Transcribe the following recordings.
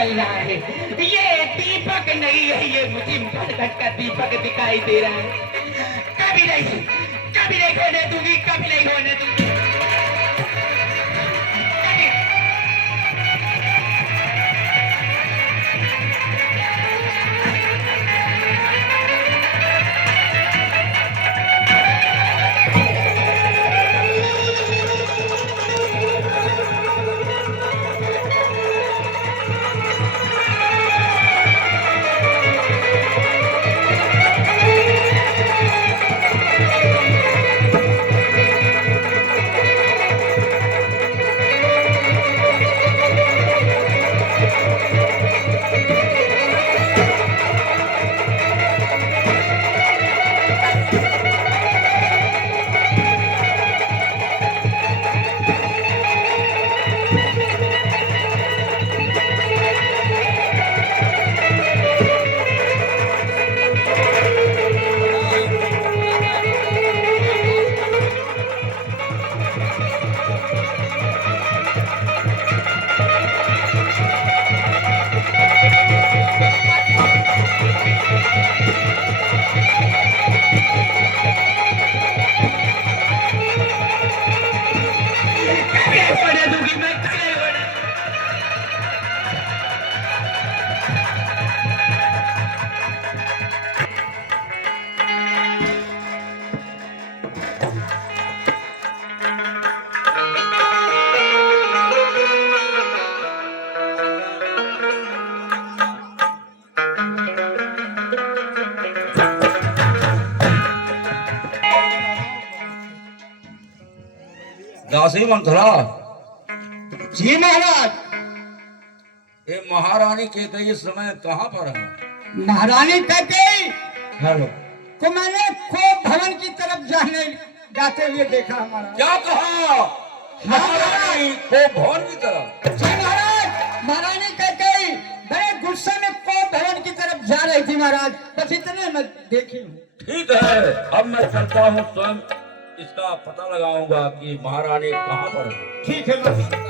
चल रहा है। ये दीपक नहीं है, ये मुझे भटभट का दीपक दिखाई दे रहा है। कभी नहीं होने दूंगी, कभी नहीं होने दूंगी। दासी मंथरा। जी महाराज। ये महारानी कैकेयी इस समय कहाँ पर है? महारानी कैकेयी हेलो, को मैंने खोप भवन की तरफ जाते हुए देखा हमारा। क्या कहा? महारानी को भवन की तरफ? जी महाराज, महारानी कैकेयी बड़े गुस्से में खोप भवन की तरफ जा रही थी महाराज, बस इतने मैं देखी हूँ। ठीक है, अब मैं चलता हूँ, स्वयं इसका पता लगाऊंगा कि महारानी कहाँ पर है। ठीक है महाराज।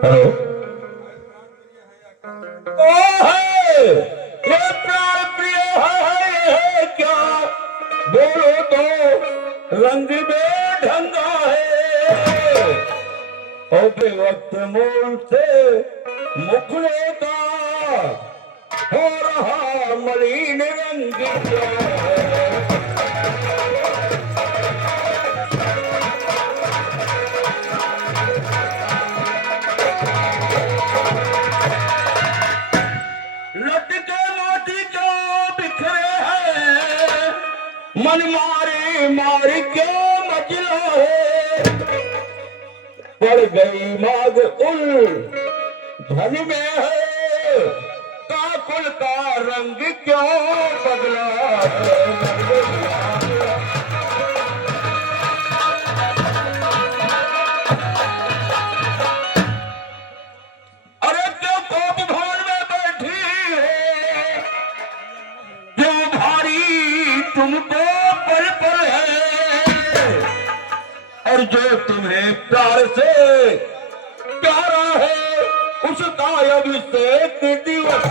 हेलो, ये प्यार प्रिय है क्या? बोलो तो रंग बेढंगा है, और बेवक्त मूल से मुखड़े का हो रहा मलिन रंग क्या है? मन मारे मारे क्यों मचला है? पड़ गई माग उल धन में है, काकुल का रंग क्यों बदला है? अरे क्यों कोप भवन में बैठी है? क्यों भारी तुमको पल पल है? और जो तुम्हें प्यार से प्यारा है, उसका अभिषेक दिवस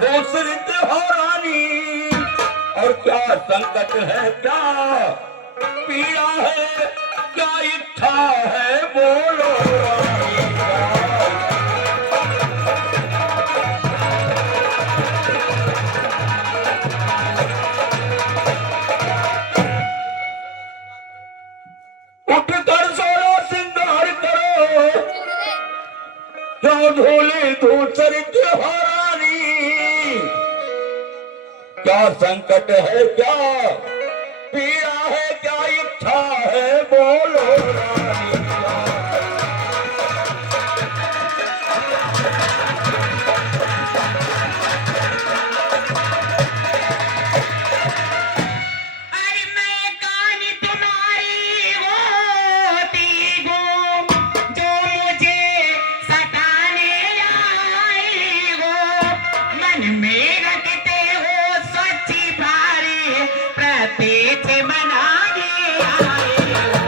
दूसरी हो रानी। इच्छा है बोलो रानी क्या। उठकर सोना सिंगार करो, क्यों धोले धूसर त्योहारानी। क्या संकट है, क्या पीड़ा है, क्या इच्छा है बोलो रानी क्या। अरे मैं कान तुम्हारी होती हूँ, जो मुझे सताने आई हो। मन में रखते हो स्वच्छ भारी, प्रतीत बनाने आए हो।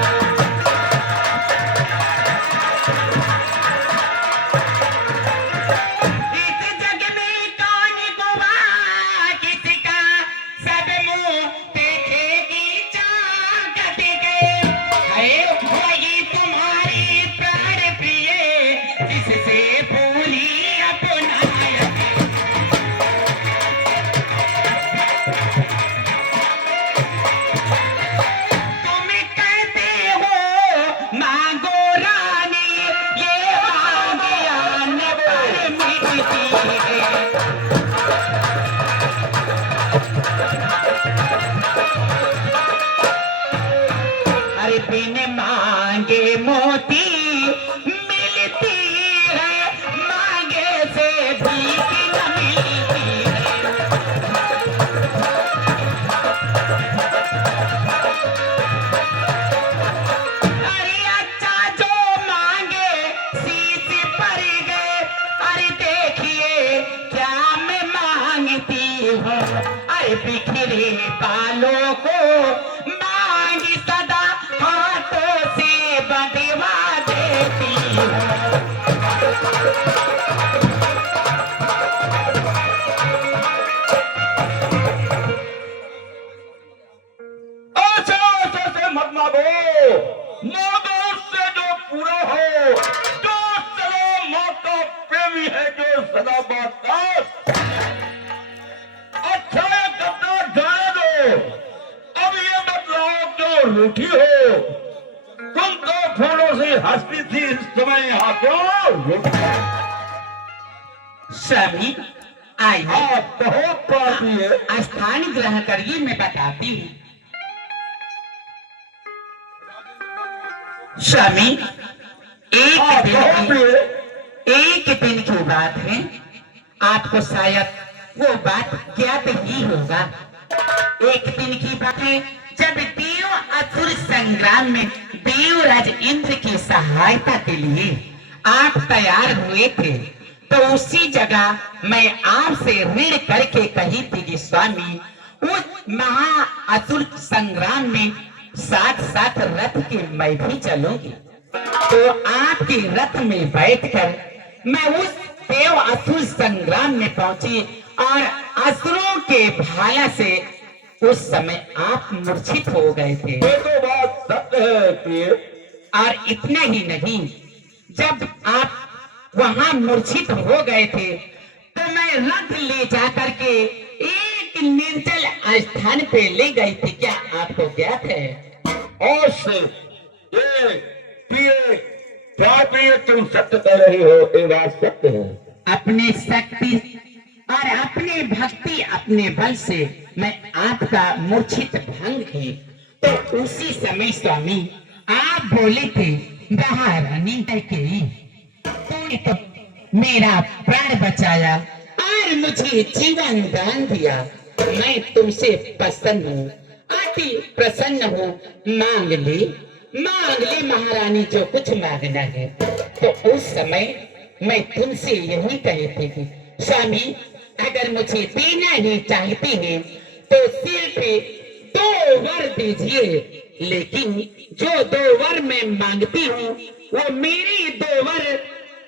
इस जग में कौन गुवा किसका, सब मुंह देखेगी चाकत के। अरे वही तुम्हारी प्राण प्रिय, जिससे पूरी अपनाए। तुम कहते हो मांगो रानी, ये मांगियान पर मिटती है। अरे बिन मांगे मोती मिलती है, मांगे से भीख न मिलती है। अरे अच्छा जो मांगे शीश पर गए। अरे देखिए क्या मैं मांगती हूँ, अरे बिखरे बालों को मांगी सदा, हाथों से बंधवा देती हूँ। ऐसे से मत मांगो, मांगो उससे जो पूरा हो, जो चलो माँ का प्रेमी है, जो सदा बात। अच्छा ये कपड़ा जाने दो, अब ये बतलाओ क्यों रूठी हो। तुम तो फूलों से हंसती थी, इस समय यहाँ क्यों रूठी हो? स्वामी आइए, आप बहुत पाती है। स्थान ग्रहण करिए, मैं बताती हूँ। स्वामी आप बहुत एक दिन की बात है, आपको शायद वो बात ज्ञात ही होगा। एक दिन की बात है, जब देव असुर संग्राम में देवराज इंद्र की सहायता के लिए आप तैयार हुए थे, तो उसी जगह मैं आपसे ऋण करके कही थी कि स्वामी उस महा असुर संग्राम में साथ साथ रथ के मैं भी चलूंगी। तो आपके रथ में बैठकर मैं उस देव असुर संग्राम में पहुंची, और असुरों के भाला से उस समय आप मूर्छित हो गए थे। ये तो बात सत्य है प्रिय। और इतना ही नहीं, जब आप वहां मूर्छित हो गए थे, तो मैं रथ ले जा करके एक निर्जल स्थान पे ले गई थी। क्या आपको ज्ञात है? और से ये प्रिय, क्या प्रिय तुम सत्य कह रही हो, ये बात सत्य है। अपने शक्ति और अपने भक्ति, अपने बल से मैं आपका मूर्छित भंग की। तो उसी समय स्वामी आप बोले थे, महारानी कैकेयी, तूने तो मेरा प्राण बचाया और मुझे जीवन दान दिया। मैं तुमसे प्रसन्न हूँ, अति प्रसन्न हूँ। मांग ले महारानी, जो कुछ मांगना है। तो उस समय मैं तुमसे यही कही थी कि स्वामी अगर मुझे देना ही चाहते हैं तो सिर्फ 2 वर दीजिए, लेकिन जो 2 वर मैं मांगती हूँ वो मेरे 2 वर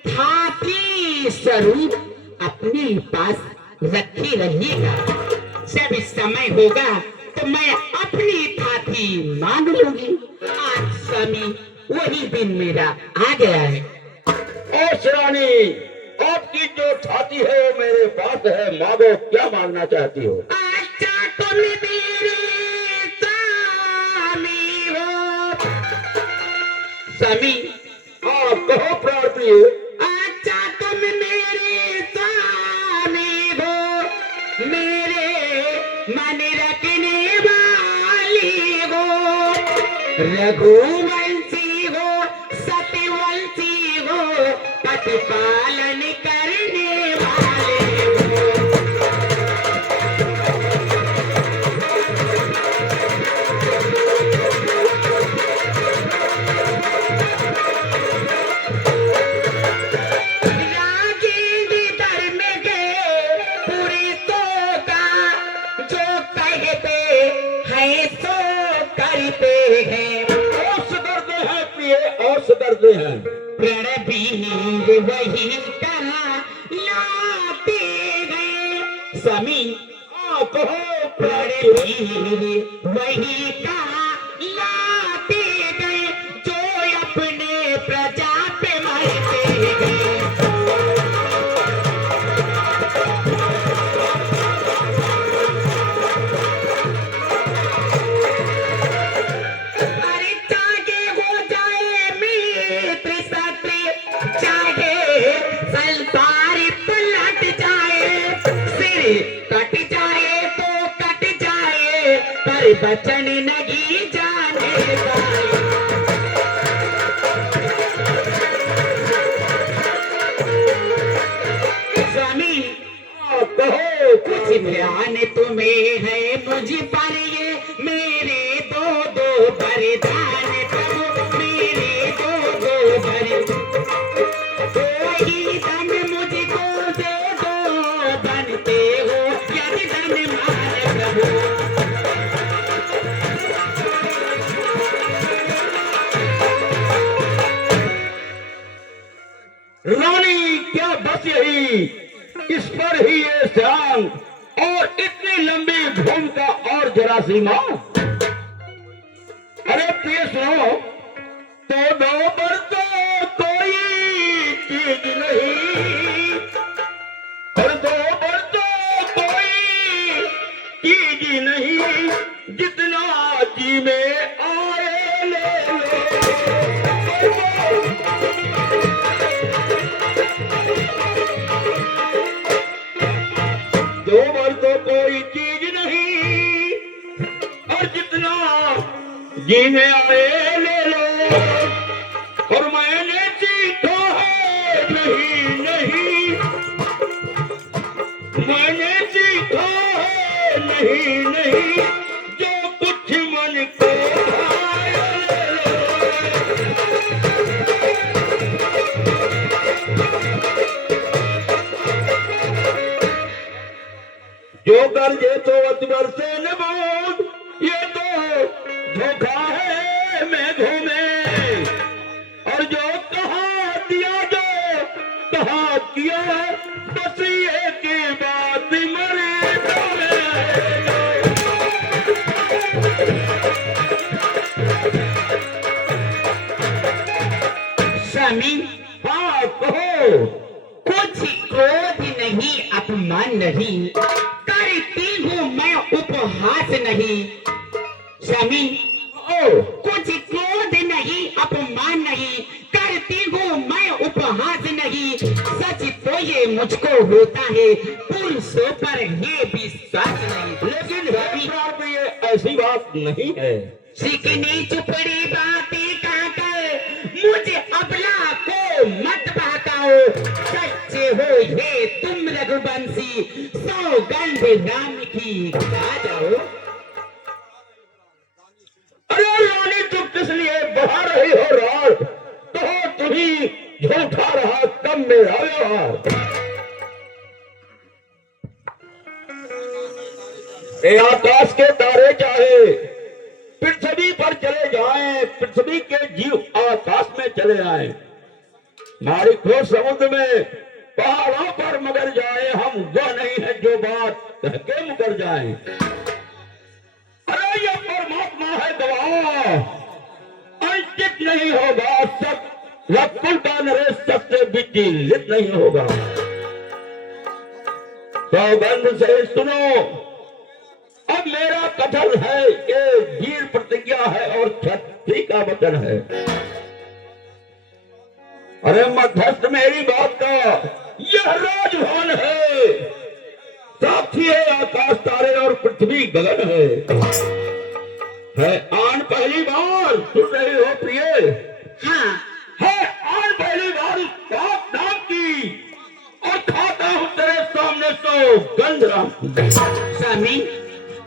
हाथी स्वरूप अपने पास रखे रहिएगा। जब समय होगा तो मैं अपनी हाथी मांग लूंगी। आज स्वामी वही दिन मेरा आ गया है। ओ शिरानी, आपकी जो छाती है वो मेरे पास है, मांगो, क्या मांगना चाहती हो? अच्छा तुम मेरे स्वामी हो। स्वामी, हाँ कहो प्राण प्रिय। अच्छा तुम मेरे स्वामी हो, मेरे मन रखने वाली हो, रघुवंशी हो, सत्यवंशी हो, प्रतिपालन करने वाले हो। राजेंद्र धर्म के पुरुषों का जो कहते हैं सो करते हैं। और सुधरते हैं प्रिय, और सुधरते हैं। प्रणवीर वही कहा लाते हैं। स्वामी, हाँ कहो प्राण प्रिय। प्रणवीर वही कहा लाते गए, जो अपने प्रजा पे मरते गए। अरे चाहे हो जाए मित्र शत्रु, चाहे संसार पलट जाए, सिर कट जाए तो कट जाए, पर बचन नहीं जाने पाए। स्वामी, हाँ कहो कुछ ध्यान तुम्हें है मुझ पर, ये मेरे दो दो वरदान प्रभु, मेरे दो दो वरदान। कोई धन मुझको दे दो, बनते हो यदि धनवान प्रभु। रानी, क्या बस यही, इस पर ही ये ध्यान, और इतनी लंबी भूमिका और जरा सीमा। अरे प्रिय सुनो, तो दो पर तो कोई चीज नहीं, और दो पर तो कोई चीज नहीं, जितना जी में आए ले लो। दो बार तो कोई चीज नहीं, और जितना जीने आए ले लो, और मैंने सीखा है नहीं नहीं, मैंने सीखा है नहीं नहीं, जो कुछ मन को भाए ले लो। जो गर्जे तो अतबर से न बोल, ये तो धोखा है मेघों में, और जो कहा दिया जो कहा किया, बस ये की बात मरे स्वामी, हाँ कहो। कुछ क्रोध नहीं, अपमान नहीं, करती हूँ मैं उपहास नहीं। स्वामी, ओ कुछ क्रोध नहीं, अपमान नहीं, करती हूँ मैं उपहास नहीं। सच तो ये मुझको होता है, पुरुषों पर ये विश्वास नहीं। लेकिन ये ऐसी बात नहीं है। चिकनी चुपड़ी बातें कहकर मुझे अबला को मत बहकाओ। सच्चे हो ये तुम रघुवंशी, सौगंध राम की खा जाओ। अरे रानी, तुम किस लिए बहा रही हो रार? तो तुम्ही झूठा रहा कम मेरा व्यवहार। ये आकाश के तारे चाहे पृथ्वी पर चले जाएं, पृथ्वी के जीव आकाश में चले आए, मारिको समुद्र में पहाड़ों पर मगर जाए, हम वह नहीं है जो बात कह के मुकर जाए। अरे ये परमात्मा है गवाह, अंकित नहीं होगा लक्कुल का नरेश सबसे विचलित नहीं होगा। सौगंध से सुनो, अब मेरा कथन है, ये वीर प्रतिज्ञा है और क्षत्रिय का वचन है। अरे मध्यस्थ मेरी बात का, यह राजभवन है, साक्षी है आकाश तारे और पृथ्वी गगन है आन पहली बार सुन रहे हो प्रिय? हाँ है आन पहली बार इस बाप नाम की, और खाता हूं तेरे सामने सो गंध राम की। स्वामी,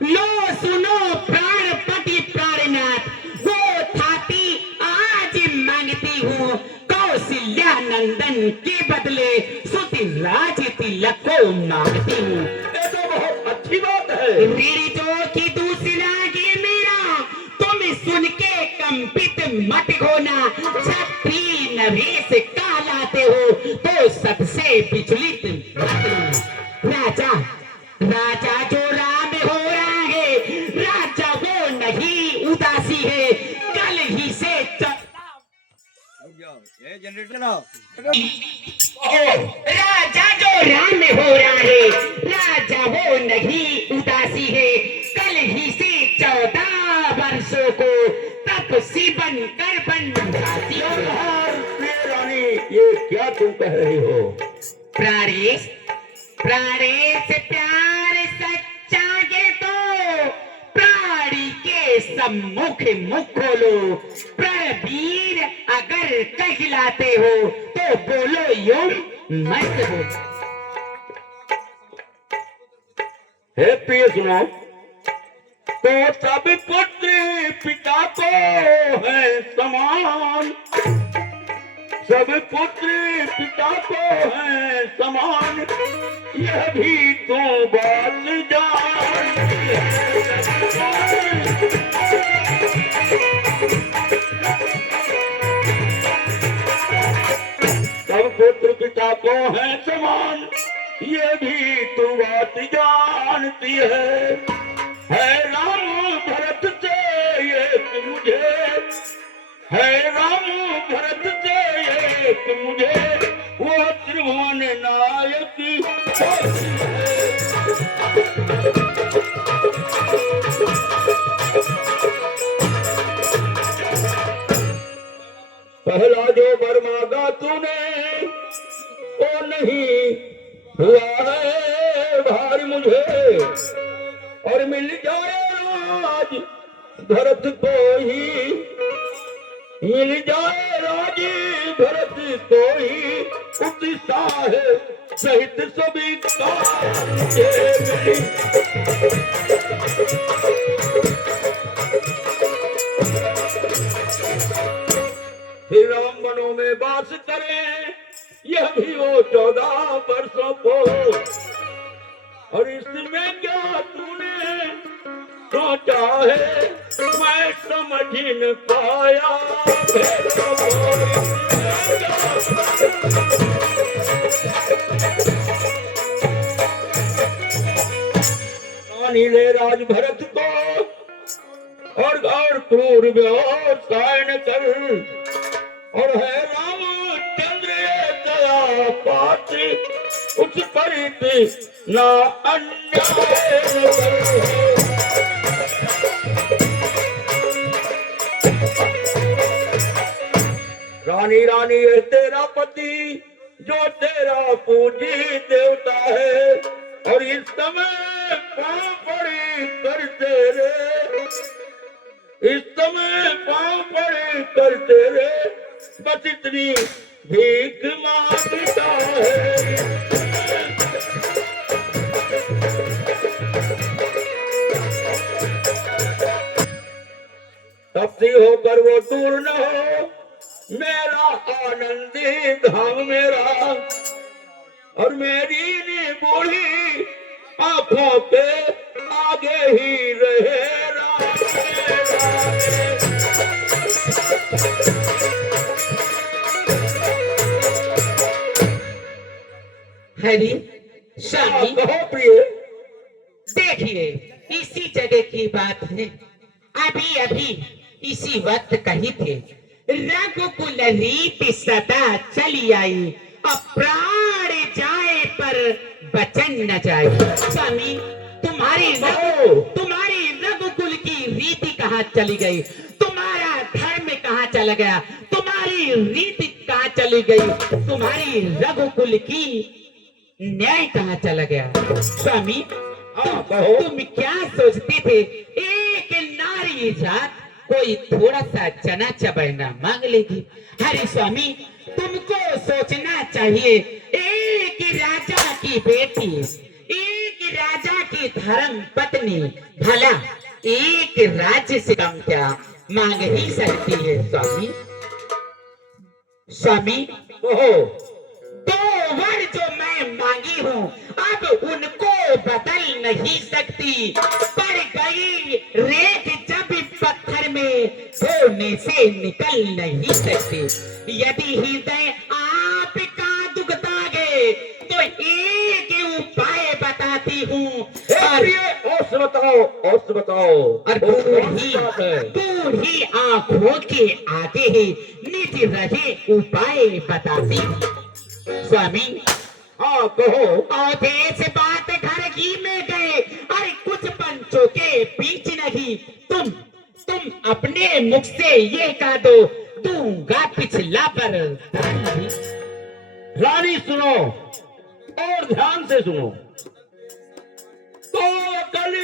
लो सुनो प्राणपति प्राणनाथ, वो थाती आज मांगती हूँ कौशल्या नंदन के बदले सुति राज तिलक को मांगती हूँ। ये तो बहुत अच्छी बात है। मेरी जो की दूसरा की मेरा, तुम सुन के कंपित मत होना। छत्री नरेश कहलाते हो तो सबसे विचलित मत होना। राजा राजा जो राम हो रहा है, राजा वो नहीं उदासी है, कल ही से राजा जो राम हो रहा है, राजा वो नहीं उदासी है, कल ही से 14 वर्षों को तपसी बनकर बनवासी हो। रानी, ये क्या तुम कह रही हो? प्राणेश प्राणेश प्यार सच्चा के तो प्राणी के सम्मुख मुख खोलो। प्रवीर अगर कहलाते हो तो बोलो यूं मत हो। हे प्रिय सुनो, तो सब पुत्र पिता को है समान, सब पुत्र पिता को है समान, यह भी तो बात जान। सब पुत्र पिता को है समान, ये भी तो बात जानती है राम भरत से एक मुझे, है राम भरत से एक मुझे, वो त्रिभुवन नायक पहला जो वर मांगा तूने वो नहीं हुआ है भारी मुझे, और मिल जाए राज भरत को ही, मिल जाए राज भरत को ही, उत्साह सहित सभी का फिर राम वनों में वास करें, यह भी वो 14 वर्षों को, और इसमें क्या तूने सोचा है मैं समझ न पाया। ले राज भरत को और क्रूर व्यवसाय न कर, और है रामचंद्र दया पात्र, उस परित ना अन्याय रानी रानी है तेरा पति जो तेरा पूजी देवता है, और इस समय पाँव पड़ी कर तेरे, इस समय पाँव पड़े कर तेरे, बस इतनी भीख मांगता है। तपती होकर वो दूर न हो, मेरा आनंदी धाम मेरा, और मेरी नी बूढ़ी आंखों पे आगे ही रहे हरी स्वामी। कहो प्रिय। देखिए इसी जगह की बात है, अभी अभी इसी वक्त कही थे रघुकुल रीति सदा चली आई, अब प्राण जाए पर बचन न जाए। स्वामी तुम्हारी रघुकुल की रीति कहाँ चली गई, तुम्हारा धर्म कहाँ चला गया, तुम्हारी रीति कहाँ चली गई, तुम्हारी रघुकुल की न्याय कहाँ चला गया। स्वामी तुम क्या सोचते थे, एक नारी जात कोई थोड़ा सा चना चबैना मांग लेगी। अरे स्वामी तुमको सोचना चाहिए, एक राजा की बेटी, एक राजा की धर्म पत्नी भला एक राज्य से कम क्या मांग ही सकती है। स्वामी स्वामी दो वर जो मैं मांगी हूँ अब उनको बदल नहीं सकती, पड़ गई रेत जब पत्थर में धोने से निकल नहीं सकती। यदि हृदय आपका दुखता है तो एक उपाय बताती हूँ, और बताओ और दूर ही आंखों के आगे ही निज रहे उपाय बताती हूँ। स्वामी कहो। और देश बात घर ही में गए, अरे कुछ पंचों के बीच नहीं, तुम अपने मुख से ये कह दो, दूंगा पिछला पर रानी सुनो और ध्यान से सुनो। तो कल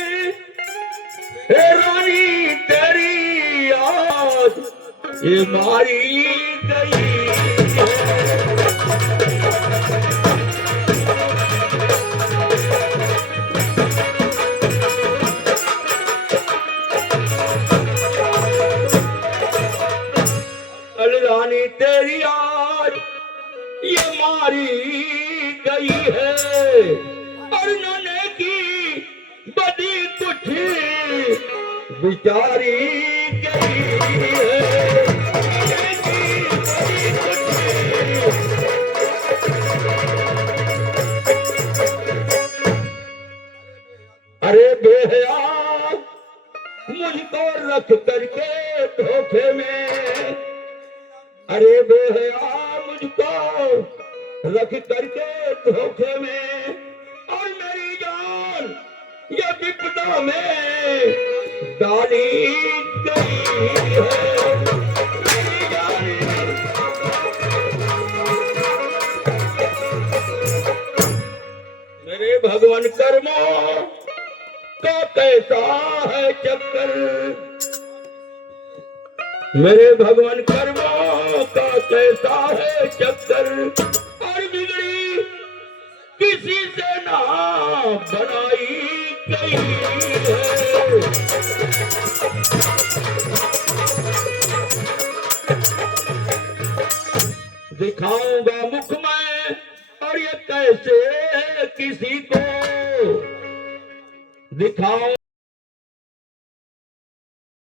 हे रानी तेरी याद ये मारी गई, रानी तेरी याद ये मारी गई है, और नन्हे की बदी कुछ बिचारी गई है। अरे बेहया मुझको रख करके धोखे में, अरे बेहया मुझको रख करके धोखे में, और मेरी जान ये विपदा में डाली गई है। मेरी जान मेरे भगवान कर्मों का कैसा है चक्कर, मेरे भगवान कर्मों का कैसा है चक्कर, और बिगड़ी किसी से ना बनाई गई है। दिखाऊंगा मुख में और ये कैसे किसी को दिखाऊं।